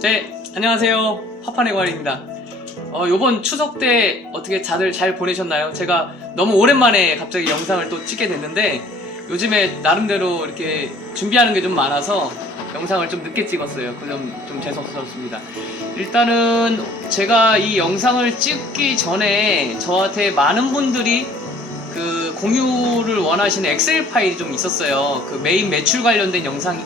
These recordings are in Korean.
네, 안녕하세요. 파파네 과일입니다. 요번 추석 때 어떻게 다들 잘 보내셨나요? 제가 너무 오랜만에 갑자기 영상을 또 찍게 됐는데 요즘에 나름대로 이렇게 준비하는 게 좀 많아서 영상을 좀 늦게 찍었어요. 그 점 좀 죄송스럽습니다. 일단은 제가 이 영상을 찍기 전에 저한테 많은 분들이 그 공유를 원하시는 엑셀 파일이 좀 있었어요. 그 메인 매출 관련된 영상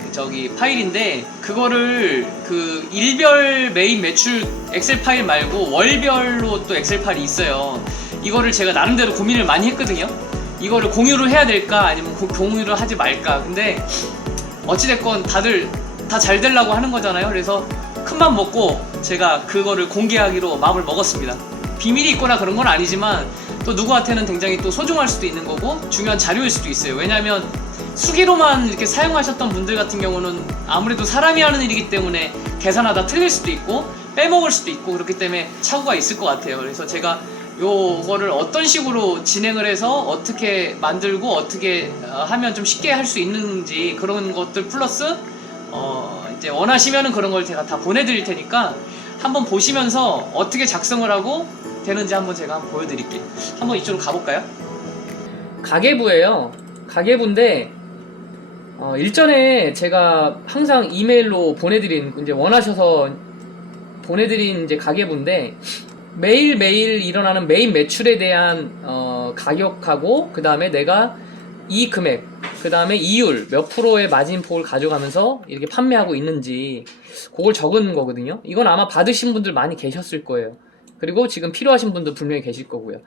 파일인데 그거를 그 일별 메인 매출 엑셀 파일 말고 월별로 또 엑셀 파일이 있어요. 이거를 제가 나름대로 고민을 많이 했거든요. 이거를 공유를 해야 될까 아니면 공유를 하지 말까. 근데 어찌됐건 다들 다 잘 되려고 하는 거잖아요. 그래서 큰맘 먹고 제가 그거를 공개하기로 마음을 먹었습니다. 비밀이 있거나 그런 건 아니지만 또 누구한테는 굉장히 또 소중할 수도 있는 거고 중요한 자료일 수도 있어요. 왜냐하면 수기로만 이렇게 사용하셨던 분들 같은 경우는 아무래도 사람이 하는 일이기 때문에 계산하다 틀릴 수도 있고 빼먹을 수도 있고 그렇기 때문에 착오가 있을 것 같아요. 그래서 제가 요거를 어떤 식으로 진행을 해서 어떻게 만들고 어떻게 하면 좀 쉽게 할 수 있는지 그런 것들 플러스 이제 원하시면은 그런 걸 제가 다 보내드릴 테니까 한번 보시면서 어떻게 작성을 하고 되는지 한번 제가 한번 보여드릴게요. 한번 이쪽으로 가볼까요? 가계부예요. 가계부인데 일전에 제가 항상 이메일로 보내드린 이제 원하셔서 보내드린 이제 가계부인데 매일매일 일어나는 메인 매출에 대한 가격하고 그 다음에 내가 이 금액 그 다음에 이율 몇 프로의 마진폭을 가져가면서 이렇게 판매하고 있는지 그걸 적은 거거든요. 이건 아마 받으신 분들 많이 계셨을 거예요. 그리고 지금 필요하신 분도 분명히 계실 거고요.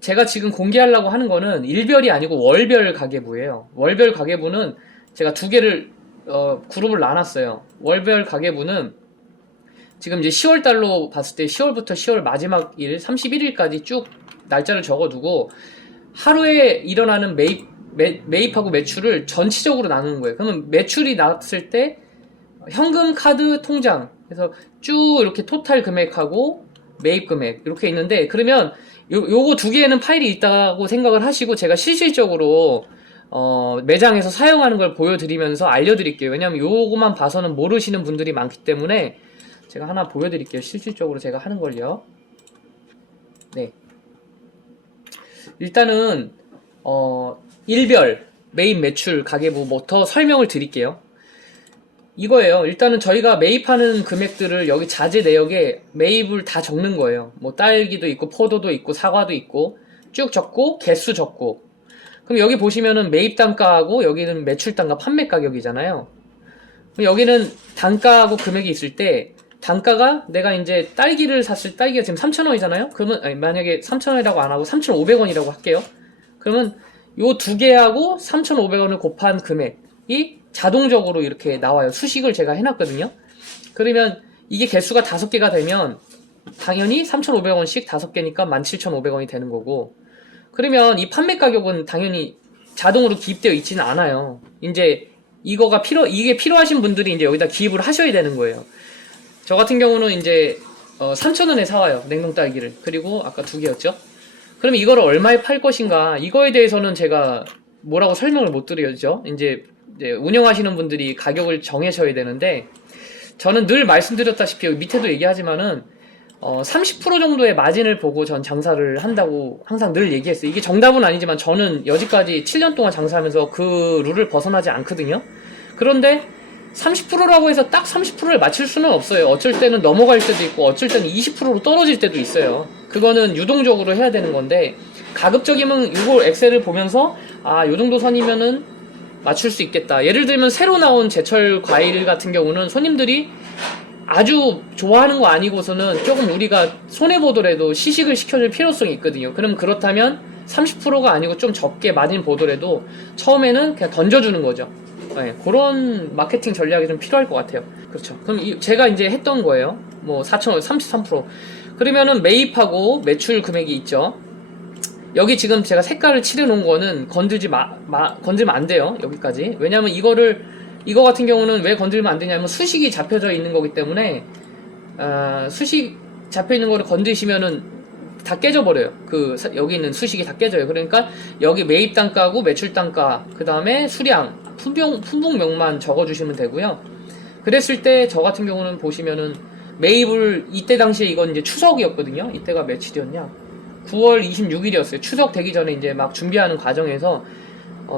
제가 지금 공개하려고 하는 거는 일별이 아니고 월별 가계부예요. 월별 가계부는 제가 두 개를 그룹을 나눴어요. 월별 가계부는 지금 이제 10월달로 봤을 때 10월부터 10월 마지막 일 31일까지 쭉 날짜를 적어두고 하루에 일어나는 매입하고 매출을 전체적으로 나누는 거예요. 그러면 매출이 났을 때 현금 카드 통장 그래서 쭉 이렇게 토탈 금액하고 매입 금액 이렇게 있는데 그러면 요거 두 개에는 파일이 있다고 생각을 하시고 제가 실질적으로 매장에서 사용하는 걸 보여드리면서 알려드릴게요. 왜냐면 요거만 봐서는 모르시는 분들이 많기 때문에 제가 하나 보여드릴게요. 실질적으로 제가 하는 걸요. 네. 일단은 일별 메인 매출 가계부부터 설명을 드릴게요. 이거예요. 일단은 저희가 매입하는 금액들을 여기 자재 내역에 매입을 다 적는 거예요. 뭐 딸기도 있고 포도도 있고 사과도 있고 쭉 적고 개수 적고 그럼 여기 보시면은 매입 단가하고 여기는 매출 단가 판매 가격이잖아요. 그럼 여기는 단가하고 금액이 있을 때 단가가 내가 이제 딸기를 샀을 딸기가 지금 3,000원이잖아요. 그러면 만약에 3,000원이라고 안 하고 3,500원이라고 할게요. 그러면 요 두 개하고 3,500원을 곱한 금액이 자동적으로 이렇게 나와요. 수식을 제가 해놨거든요. 그러면 이게 개수가 5개가 되면 당연히 3,500원씩 5개니까 17,500원이 되는 거고 그러면 이 판매 가격은 당연히 자동으로 기입되어 있지는 않아요. 이제 이게 필요하신 분들이 이제 여기다 기입을 하셔야 되는 거예요. 저 같은 경우는 이제 3,000원에 사와요. 냉동 딸기를. 그리고 아까 두 개였죠. 그럼 이거를 얼마에 팔 것인가 이거에 대해서는 제가 뭐라고 설명을 못 드려죠. 이제 운영하시는 분들이 가격을 정하셔야 되는데 저는 늘 말씀드렸다시피 밑에도 얘기하지만은 30% 정도의 마진을 보고 전 장사를 한다고 항상 늘 얘기했어요. 이게 정답은 아니지만 저는 여지까지 7년 동안 장사하면서 그 룰을 벗어나지 않거든요. 그런데 30%라고 해서 딱 30%를 맞출 수는 없어요. 어쩔 때는 넘어갈 때도 있고 어쩔 때는 20%로 떨어질 때도 있어요. 그거는 유동적으로 해야 되는 건데 가급적이면 이거 엑셀을 보면서 요 정도 선이면은 맞출 수 있겠다. 예를 들면 새로 나온 제철 과일 같은 경우는 손님들이 아주 좋아하는 거 아니고서는 조금 우리가 손해보더라도 시식을 시켜줄 필요성이 있거든요. 그럼 그렇다면 30%가 아니고 좀 적게 마진 보더라도 처음에는 그냥 던져주는 거죠. 네, 그런 마케팅 전략이 좀 필요할 것 같아요. 그렇죠. 그럼 제가 이제 했던 거예요. 뭐 4,000원 33%. 그러면은 매입하고 매출 금액이 있죠. 여기 지금 제가 색깔을 칠해놓은 거는 건들면 안 돼요. 여기까지. 왜냐면 이거 같은 경우는 왜 건들면 안 되냐면 수식이 잡혀져 있는 거기 때문에 수식 잡혀 있는 거를 건드시면은 다 깨져버려요. 여기 있는 수식이 다 깨져요. 그러니까 여기 매입 단가하고 매출 단가 그 다음에 수량, 품목명만 적어주시면 되고요. 그랬을 때 저 같은 경우는 보시면은 매입을 이때 당시에 이건 이제 추석이었거든요. 이때가 며칠이었냐? 9월 26일이었어요. 추석 되기 전에 이제 막 준비하는 과정에서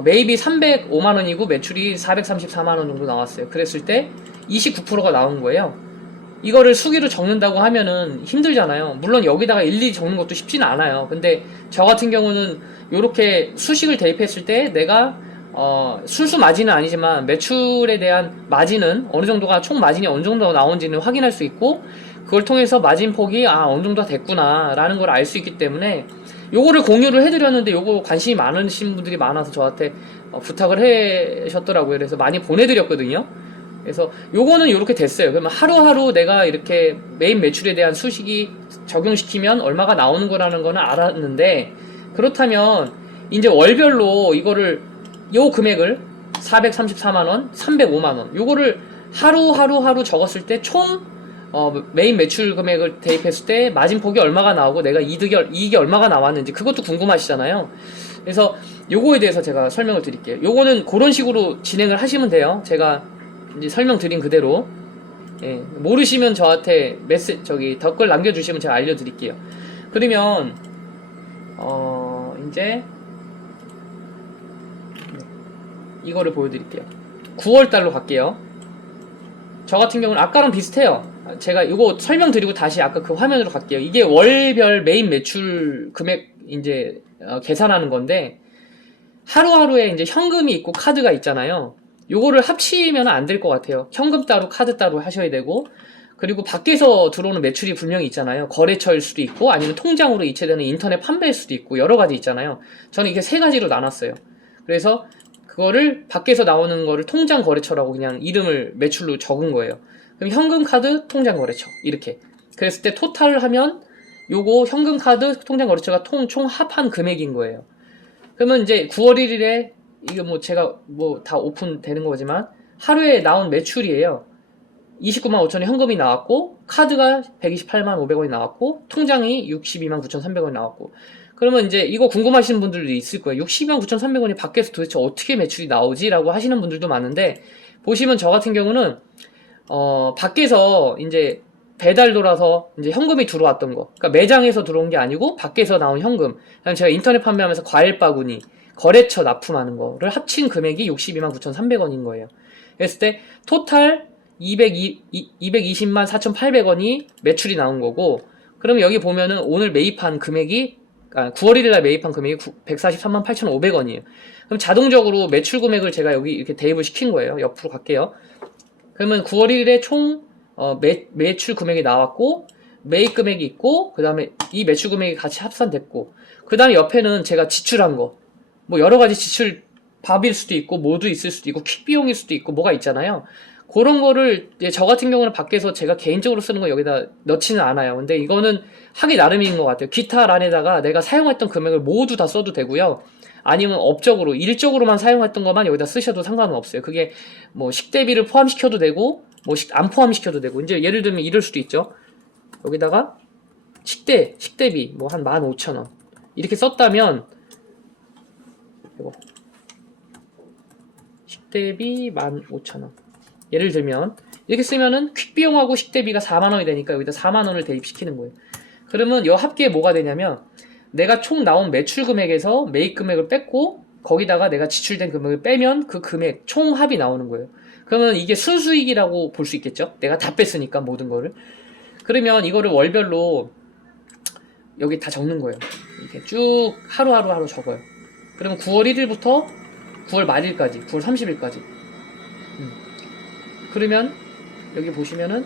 매입이 305만 원이고 매출이 434만 원 정도 나왔어요. 그랬을 때 29%가 나온 거예요. 이거를 수기로 적는다고 하면은 힘들잖아요. 물론 여기다가 일일이 적는 것도 쉽지는 않아요. 근데 저 같은 경우는 이렇게 수식을 대입했을 때 내가 순수 마진은 아니지만 매출에 대한 마진은 어느 정도가 총 마진이 어느 정도 나온지는 확인할 수 있고, 그걸 통해서 마진 폭이 어느 정도 됐구나 라는 걸 알 수 있기 때문에 요거를 공유를 해드렸는데, 요거 관심이 많으신 분들이 많아서 저한테 부탁을 하셨더라고요. 그래서 많이 보내드렸거든요. 그래서 요거는 요렇게 됐어요. 그러면 하루하루 내가 이렇게 메인 매출에 대한 수식이 적용시키면 얼마가 나오는 거라는 거는 알았는데, 그렇다면 이제 월별로 이거를 요 금액을 434만원, 305만원 요거를 하루 적었을 때 총 메인 매출 금액을 대입했을 때 마진폭이 얼마가 나오고 내가 이익이 얼마가 나왔는지 그것도 궁금하시잖아요. 그래서 요거에 대해서 제가 설명을 드릴게요. 요거는 그런 식으로 진행을 하시면 돼요. 제가 이제 설명드린 그대로. 예, 모르시면 저한테 댓글 남겨주시면 제가 알려드릴게요. 그러면 이제 이거를 보여드릴게요. 9월달로 갈게요. 저 같은 경우는 아까랑 비슷해요. 제가 이거 설명드리고 다시 아까 그 화면으로 갈게요. 이게 월별 메인 매출 금액 이제 계산하는 건데, 하루하루에 이제 현금이 있고 카드가 있잖아요. 요거를 합치면 안 될 것 같아요. 현금 따로 카드 따로 하셔야 되고, 그리고 밖에서 들어오는 매출이 분명히 있잖아요. 거래처일 수도 있고 아니면 통장으로 이체되는 인터넷 판매일 수도 있고 여러 가지 있잖아요. 저는 이게 세 가지로 나눴어요. 그래서 그거를 밖에서 나오는 거를 통장 거래처라고 그냥 이름을 매출로 적은 거예요. 그럼 현금 카드 통장 거래처 이렇게. 그랬을 때 토탈을 하면 요거 현금 카드 통장 거래처가 총 합한 금액인 거예요. 그러면 이제 9월 1일에 이게 뭐 제가 뭐 다 오픈되는 거지만 하루에 나온 매출이에요. 29만 5천이 현금이 나왔고, 카드가 128만 500원이 나왔고, 통장이 62만 9,300원이 나왔고. 그러면 이제 이거 궁금하시는 분들도 있을 거예요. 62만 9,300원이 밖에서 도대체 어떻게 매출이 나오지? 라고 하시는 분들도 많은데, 보시면 저 같은 경우는 밖에서 이제 배달 돌아서 이제 현금이 들어왔던 거. 그러니까 매장에서 들어온 게 아니고 밖에서 나온 현금. 그다음에 제가 인터넷 판매하면서 과일 바구니, 거래처 납품하는 거를 합친 금액이 62만 9,300원인 거예요. 그랬을 때 토탈 220만 4,800원이 매출이 나온 거고, 그러면 여기 보면은 오늘 매입한 금액이 9월 1일날 매입한 금액이 143만 8,500원이에요. 그럼 자동적으로 매출 금액을 제가 여기 이렇게 대입을 시킨 거예요. 옆으로 갈게요. 그러면 9월 1일에 총 매출 금액이 나왔고, 매입 금액이 있고, 그 다음에 이 매출 금액이 같이 합산됐고, 그 다음에 옆에는 제가 지출한 거, 뭐 여러 가지 지출, 밥일 수도 있고 모두 있을 수도 있고 퀵 비용일 수도 있고 뭐가 있잖아요. 그런 거를 이제 저 같은 경우는 밖에서 제가 개인적으로 쓰는 거 여기다 넣지는 않아요. 근데 이거는 하기 나름인 것 같아요. 기타 란에다가 내가 사용했던 금액을 모두 다 써도 되고요. 아니면 업적으로 일적으로만 사용했던 것만 여기다 쓰셔도 상관은 없어요. 그게 뭐 식대비를 포함시켜도 되고 뭐 안 포함시켜도 되고. 이제 예를 들면 이럴 수도 있죠. 여기다가 식대비 뭐 한 15,000원 이렇게 썼다면, 이거 식대비 15,000원 예를 들면 이렇게 쓰면은 퀵비용하고 식대비가 4만원이 되니까 여기다 4만원을 대입시키는 거예요. 그러면 이 합계에 뭐가 되냐면, 내가 총 나온 매출 금액에서 매입 금액을 뺐고 거기다가 내가 지출된 금액을 빼면 그 금액 총 합이 나오는 거예요. 그러면 이게 순수익이라고 볼 수 있겠죠. 내가 다 뺐으니까 모든 거를. 그러면 이거를 월별로 여기 다 적는 거예요. 이렇게 쭉 하루 적어요. 그러면 9월 1일부터 9월 말일까지, 9월 30일까지. 그러면 여기 보시면은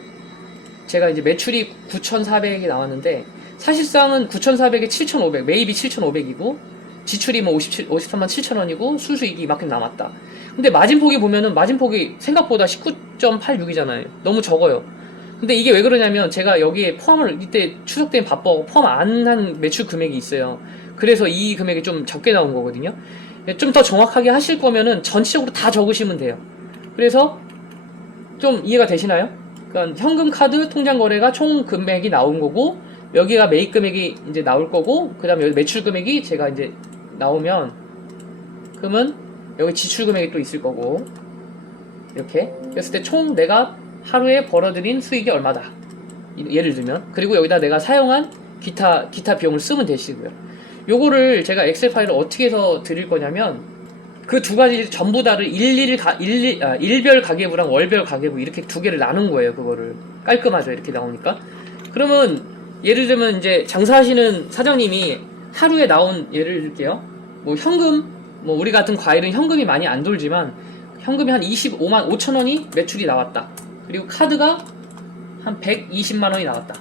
제가 이제 매출이 9,400이 나왔는데, 사실상은 9,400에 7,500, 매입이 7,500이고 지출이 뭐 53만 7천원이고 순수익이 이만큼 남았다. 근데 마진폭이 보면은 마진폭이 생각보다 19.86이잖아요. 너무 적어요. 근데 이게 왜 그러냐면 제가 여기에 포함을 이때 추석 때문에 바빠고 포함 안 한 매출 금액이 있어요. 그래서 이 금액이 좀 적게 나온 거거든요. 좀 더 정확하게 하실 거면은 전체적으로 다 적으시면 돼요. 그래서 좀 이해가 되시나요? 그러니까 현금 카드 통장 거래가 총 금액이 나온 거고, 여기가 매입 금액이 이제 나올 거고, 그 다음에 여기 매출 금액이 제가 이제 나오면, 그러면 여기 지출 금액이 또 있을 거고, 이렇게. 그랬을 때 총 내가 하루에 벌어들인 수익이 얼마다. 예를 들면. 그리고 여기다 내가 사용한 기타 비용을 쓰면 되시고요. 요거를 제가 엑셀 파일을 어떻게 해서 드릴 거냐면, 그 두 가지 전부 다를 일별 가계부랑 월별 가계부 이렇게 두 개를 나눈 거예요. 그거를 깔끔하죠. 이렇게 나오니까. 그러면 예를 들면 이제 장사하시는 사장님이 하루에 나온, 예를 들게요. 뭐 현금, 뭐 우리 같은 과일은 현금이 많이 안 돌지만 현금이 한 25만 5천 원이 매출이 나왔다. 그리고 카드가 한 120만 원이 나왔다.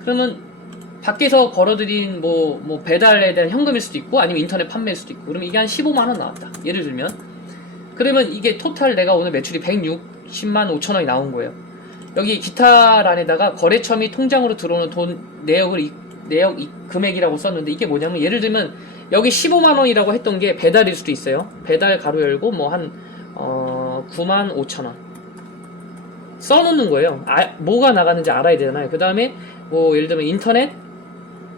그러면 밖에서 걸어들인 뭐 배달에 대한 현금일 수도 있고 아니면 인터넷 판매일 수도 있고, 그러면 이게 한 15만 원 나왔다. 예를 들면. 그러면 이게 토탈 내가 오늘 매출이 160만 5천 원이 나온 거예요. 여기 기타란에다가 거래처 및 통장으로 들어오는 돈 내역 금액이라고 썼는데, 이게 뭐냐면 예를 들면 여기 15만 원이라고 했던 게 배달일 수도 있어요. 배달 가로 열고 뭐 한 9만 5천 원 써놓는 거예요. 뭐가 나가는지 알아야 되잖아요. 그 다음에 뭐 예를 들면 인터넷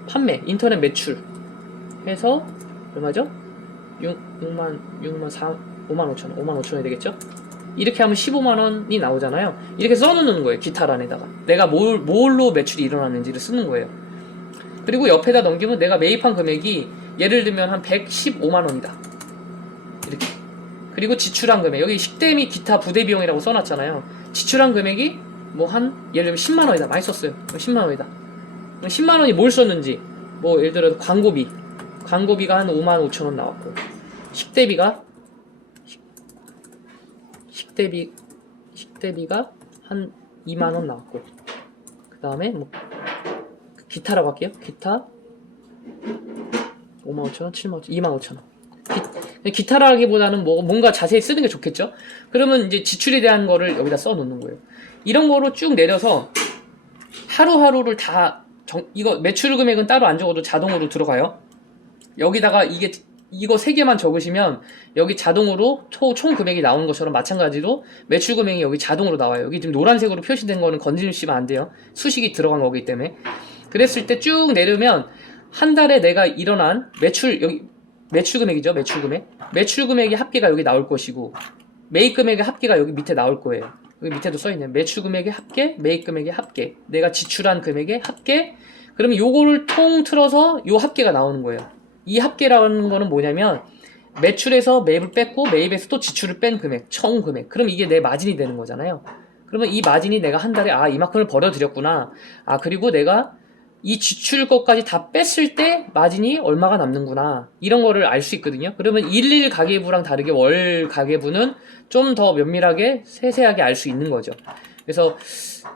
판매, 인터넷 매출 해서 얼마죠? 5만 5천 원이 되겠죠? 이렇게 하면 15만 원이 나오잖아요. 이렇게 써놓는 거예요. 기타란에다가 내가 뭘로 매출이 일어났는지를 쓰는 거예요. 그리고 옆에다 넘기면 내가 매입한 금액이 예를 들면 한 115만 원이다. 이렇게. 그리고 지출한 금액, 여기 식대 및 기타 부대 비용이라고 써놨잖아요. 지출한 금액이 뭐 한 예를 들면 10만 원이다. 많이 썼어요. 10만 원이다. 10만 원이 뭘 썼는지, 뭐 예를 들어 광고비가 한 5만 5천 원 나왔고, 식대비가 한 2만 원 나왔고, 그 다음에 뭐 기타라고 할게요. 기타 5만 5천 원, 7만 5천 원, 2만 5천 원. 기타라기보다는 뭔가 자세히 쓰는 게 좋겠죠? 그러면 이제 지출에 대한 거를 여기다 써 놓는 거예요. 이런 거로 쭉 내려서 하루하루를 다 이거 매출 금액은 따로 안 적어도 자동으로 들어가요. 여기다가 이거 3개만 적으시면 여기 자동으로 총 금액이 나오는 것처럼 마찬가지로 매출 금액이 여기 자동으로 나와요. 여기 지금 노란색으로 표시된 거는 건드리시면 안 돼요. 수식이 들어간 거기 때문에. 그랬을 때 쭉 내려면 한 달에 내가 일어난 여기 매출 금액이죠. 매출 금액의 합계가 여기 나올 것이고, 매입 금액의 합계가 여기 밑에 나올 거예요. 여기 밑에도 써있네요. 매출 금액의 합계, 매입 금액의 합계, 내가 지출한 금액의 합계. 그러면 요거를 통틀어서 요 합계가 나오는 거예요. 이 합계라는 거는 뭐냐면 매출에서 매입을 뺐고 매입에서 또 지출을 뺀 금액, 총 금액. 그럼 이게 내 마진이 되는 거잖아요. 그러면 이 마진이 내가 한 달에 이만큼을 벌어들였구나. 그리고 내가 이 지출 것까지 다 뺐을 때 마진이 얼마가 남는구나. 이런 거를 알 수 있거든요. 그러면 일일 가계부랑 다르게 월 가계부는 좀 더 면밀하게 세세하게 알 수 있는 거죠. 그래서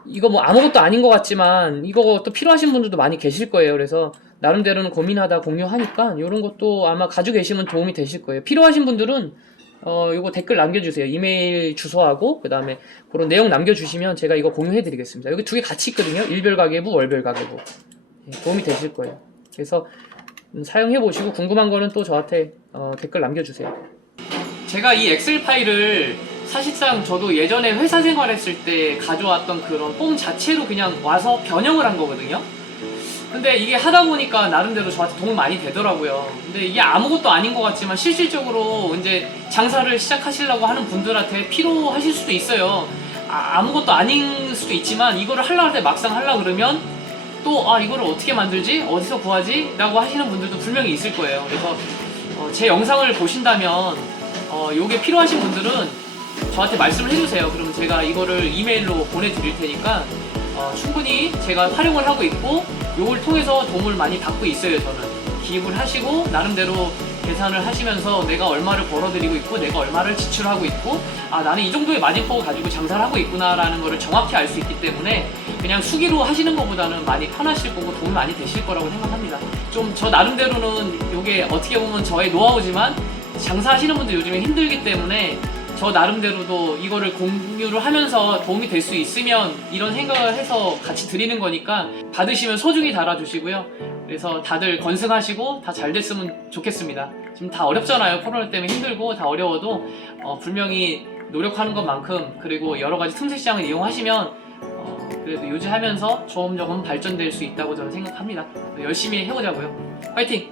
이거 뭐 아무것도 아닌 것 같지만 이거 또 필요하신 분들도 많이 계실 거예요. 그래서 나름대로는 고민하다 공유하니까 이런 것도 아마 가지고 계시면 도움이 되실 거예요. 필요하신 분들은 요거 댓글 남겨주세요. 이메일 주소하고 그 다음에 그런 내용 남겨주시면 제가 이거 공유해드리겠습니다. 여기 두 개 같이 있거든요. 일별 가계부, 월별 가계부. 도움이 되실 거예요. 그래서 사용해보시고 궁금한 거는 또 저한테 댓글 남겨주세요. 제가 이 엑셀 파일을 사실상 저도 예전에 회사 생활했을 때 가져왔던 그런 폼 자체로 그냥 와서 변형을 한 거거든요. 근데 이게 하다 보니까 나름대로 저한테 도움 많이 되더라고요. 근데 이게 아무것도 아닌 것 같지만 실질적으로 이제 장사를 시작하시려고 하는 분들한테 필요하실 수도 있어요. 아무것도 아닌 수도 있지만 이거를 하려고 할 때 막상 하려고 그러면 또 이거를 어떻게 만들지? 어디서 구하지? 라고 하시는 분들도 분명히 있을 거예요. 그래서 제 영상을 보신다면 요게 필요하신 분들은 저한테 말씀을 해주세요. 그러면 제가 이거를 이메일로 보내드릴 테니까 충분히 제가 활용을 하고 있고 요걸 통해서 도움을 많이 받고 있어요. 저는 기입을 하시고 나름대로 계산을 하시면서 내가 얼마를 벌어들이고 있고 내가 얼마를 지출하고 있고 나는 이 정도의 마진폭을 가지고 장사를 하고 있구나 라는 거를 정확히 알 수 있기 때문에 그냥 수기로 하시는 것보다는 많이 편하실 거고 도움이 많이 되실 거라고 생각합니다. 좀 저 나름대로는 요게 어떻게 보면 저의 노하우지만 장사하시는 분들 요즘에 힘들기 때문에 저 나름대로도 이거를 공유를 하면서 도움이 될 수 있으면 이런 생각을 해서 같이 드리는 거니까 받으시면 소중히 달아주시고요. 그래서 다들 건승하시고 다 잘 됐으면 좋겠습니다. 지금 다 어렵잖아요. 코로나 때문에 힘들고 다 어려워도 분명히 노력하는 것만큼 그리고 여러 가지 틈새 시장을 이용하시면 그래도 유지하면서 조금조금 발전될 수 있다고 저는 생각합니다. 열심히 해보자고요. 파이팅!